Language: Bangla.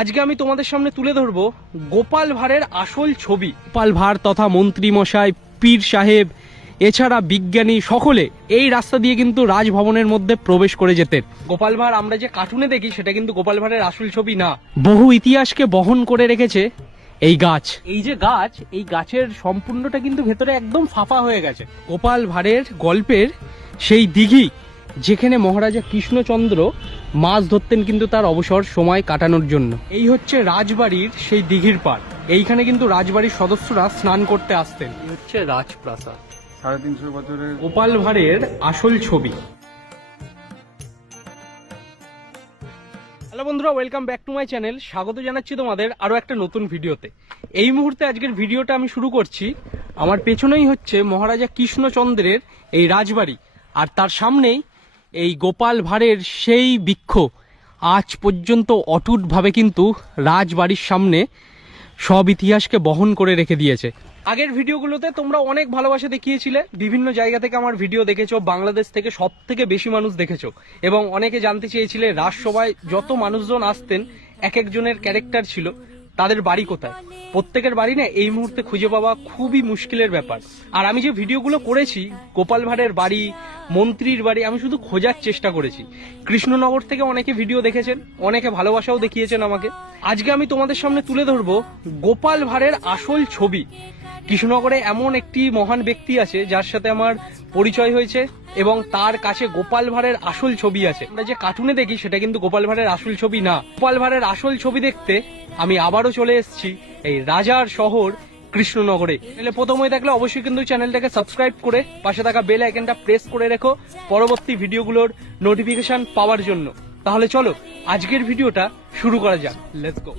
আজকে আমি তোমাদের সামনে তুলে ধরবো গোপাল ভাঁড়ের আসল ছবি। গোপাল ভাঁড় তথা মন্ত্রী মশাই পীর সাহেব, এছাড়া বিজ্ঞানী সকলে এই রাস্তা দিয়ে কিন্তু রাজভবনের মধ্যে প্রবেশ করে যেতেন। গোপাল ভাঁড়, আমরা যে কার্টুনে দেখি, সেটা কিন্তু গোপাল ভাঁড়ের আসল ছবি না। বহু ইতিহাসকে বহন করে রেখেছে এই গাছ। এই যে গাছ, এই গাছের সম্পূর্ণটা কিন্তু ভেতরে একদম ফাঁপা হয়ে গেছে। গোপাল ভাঁড়ের গল্পের সেই দিঘি যেখানে মহারাজা কৃষ্ণচন্দ্র মাছ ধরতেন কিন্তু তার অবসর সময় কাটানোর জন্য। এই হচ্ছে রাজবাড়ির সেই দিঘির পাড়। এইখানে কিন্তু রাজবাড়ির সদস্যরা স্নান করতে আসতেন। এই হচ্ছে রাজপ্রাসাদ। সাড়ে তিনশো বছরের গোপাল ভাঁড়ের আসল ছবি। হ্যালো বন্ধুরা welcome back to my channel. স্বাগত জানাচ্ছি তোমাদের আরও একটা নতুন ভিডিওতে। এই মুহূর্তে আজকের ভিডিওটা আমি শুরু করছি। আমার পেছনেই হচ্ছে মহারাজা কৃষ্ণচন্দ্রের এই রাজবাড়ি। আর তার সামনেই এই গোপাল ভাঁড়ের সেই বৃক্ষ আজ পর্যন্ত অটুটভাবে কিন্তু রাজবাড়ির সামনে সব ইতিহাসকে বহন করে রেখে দিয়েছে। আগের ভিডিওগুলোতে তোমরা অনেক ভালোবাসা দেখিয়েছিলে, বিভিন্ন জায়গা থেকে আমার ভিডিও দেখেছ, বাংলাদেশ থেকে সব থেকে বেশি মানুষ দেখেছ, এবং অনেকে জানতে চেয়েছিলে রাজসভায় যত মানুষজন আসতেন, এক একজনের ক্যারেক্টার ছিল, তাদের বাড়ি কোথায়? প্রত্যেকের বাড়ি না এই মুহূর্তে খুঁজে পাওয়া খুবই মুশকিলের ব্যাপার। আর আমি যে ভিডিওগুলো করেছি, গোপাল ভাঁড়ের বাড়ি, মন্ত্রীর বাড়ি, আমি শুধু খোঁজার চেষ্টা করেছি। কৃষ্ণনগর থেকে অনেকে ভিডিও দেখেছেন, অনেকে ভালোবাসাও দেখিয়েছেন আমাকে। আজকে আমি তোমাদের সামনে তুলে ধরবো গোপাল ভাঁড়ের আসল ছবি। কৃষ্ণনগরে এমন একটি মহান ব্যক্তি আছে যার সাথে আমার পরিচয় হয়েছে এবং তার কাছে গোপাল ভাঁড়ের আসল ছবি আছে। আমরা যে কার্টুনে দেখি সেটা কিন্তু গোপাল ভাঁড়ের আসল ছবি না। গোপাল ভাঁড়ের আসল ছবি দেখতে আমি আবারও চলে এসেছি এই রাজার শহর কৃষ্ণনগরে। তাহলে প্রথমে দেখলে অবশ্যই কিন্তু চ্যানেলটাকে সাবস্ক্রাইব করে পাশে থাকা বেল আইকনটা প্রেস করে রেখো পরবর্তী ভিডিওগুলোর নোটিফিকেশন পাওয়ার জন্য। তাহলে চলো, আজকের ভিডিওটা শুরু করা যাক। Let's go